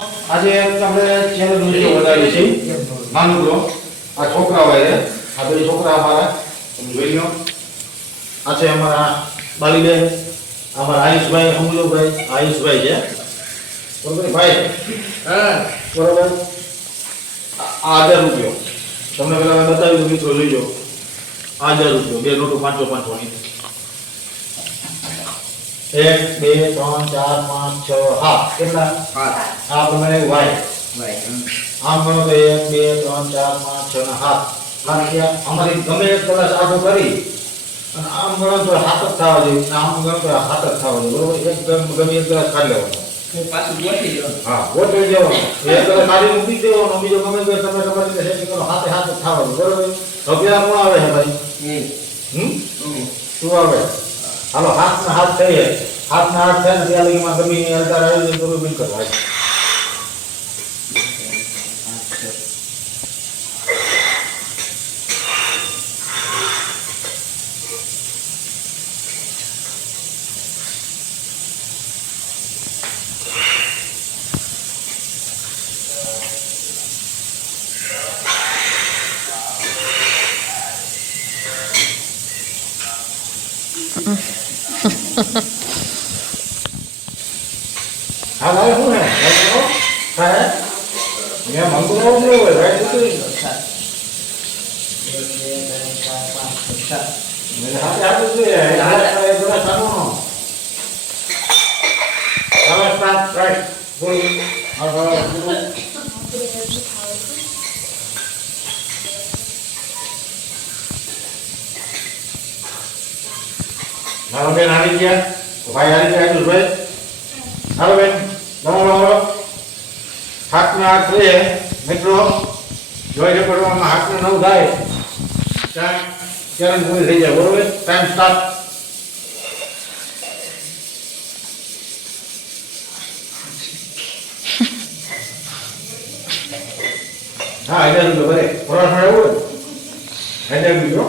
આજે આપણે channel video બનાવી છે માનું લો આ છોકરાઓ છે આ બે છોકરા અમારા જોઈ લો આ છે અમારા બાલીબેન અમારા આયુષભાઈ અમુલોભાઈ આયુષભાઈ છે બરોબર ભાઈ હા બરોબર આ 1000 રૂપિયા તમને પેલા બતાવ્યું મિત્રો લઈ લો 1000 રૂપિયા બે નોટો 500 ની 1 2 3 4 5 6 7 કેટલા 7 આ પ્રમાણે વાય આમ ગણો તો 1 2 3 4 5 6 ને 7 લાગ્યા અમારી ગમે એક ક્લાસ આખો કરી અને આમ ગણો તો 7 જ થવા જોઈએ આમ ગણો તો 7 જ થવા જોઈએ બરોબર એક ગમે એક ક્લાસ કાઢી લેવાનો પાછું ગોઠવી દેવાનું હા ગોઠવી દેવાનો એક ક્લાસ કાઢી મૂકી દેવાનો બીજો ગમે તે તમે તમારી રીતે સેટ કરો 7 જ થવા જોઈએ બરોબર રૂપિયા કોણ આવે છે ભાઈ શું આવે હાલો હાથના હાથ થઈ હાથના હાથ થાય ને ત્યાં લગીમાં ગમી હલતા આયોજન કરવું બિલ કરવા हाँ भाई हूँ है है ये मंगलो नहीं हुए भाई तो मेरे हाथ हाथ तो है हाथ का थोड़ा सामो चलो स्टार्ट राइट बोल हां बेन आ गया भाई आ गया तो भाई हालो बेन नमो हाथना हाथ રે મિત્રો જોઈ રેકોર્ડમાં હાથને નવ થાય ત્યાં ચરણ પૂરી થઈ જાય બરોબર ટાઈમ સ્ટાર્ટ હા આઈડિયા તો બરે થોડા થોડા એવું આઈડિયા બીજો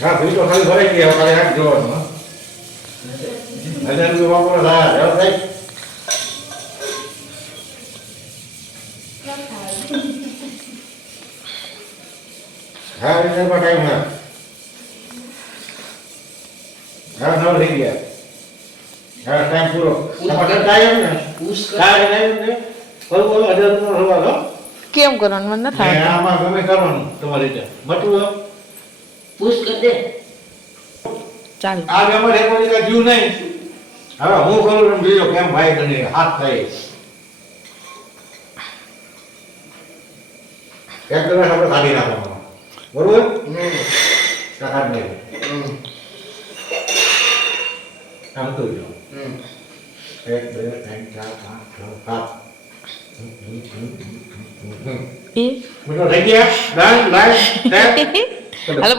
હા બીજો ખાલી ભરાઈ ગયા ખાલી હાથ જોવાનું હા આઈડિયા તો વાપરો હા જાવ ભાઈ हाँ इधर का टाइम है हाँ नौ થઈ ગયા हाँ टाइम પૂરો તમારો ટાઈમ ને કાઈ નહીં ને બોલો બોલો 1000 રૂપિયા રવા લો કેમ કરવાનું મને ન થાય આમાં ગમે કરવાનું તમારી રીતે બટું પુશ કરી દે ચાલ આ ગમે રેકોર્ડિંગ કા જીવ નહીં હવે હું કરું એમ જોજો કેમ ભાઈ ગણી હાથ થાય એક દિવસ આપણે કાઢી નાખવાનું બરોબર કાઢ નહીં આમ તો જો 1 2 3 4 5 6 7 એ મિત્રો થઈ ગયા ડન લાઈવ ટેપ હાલો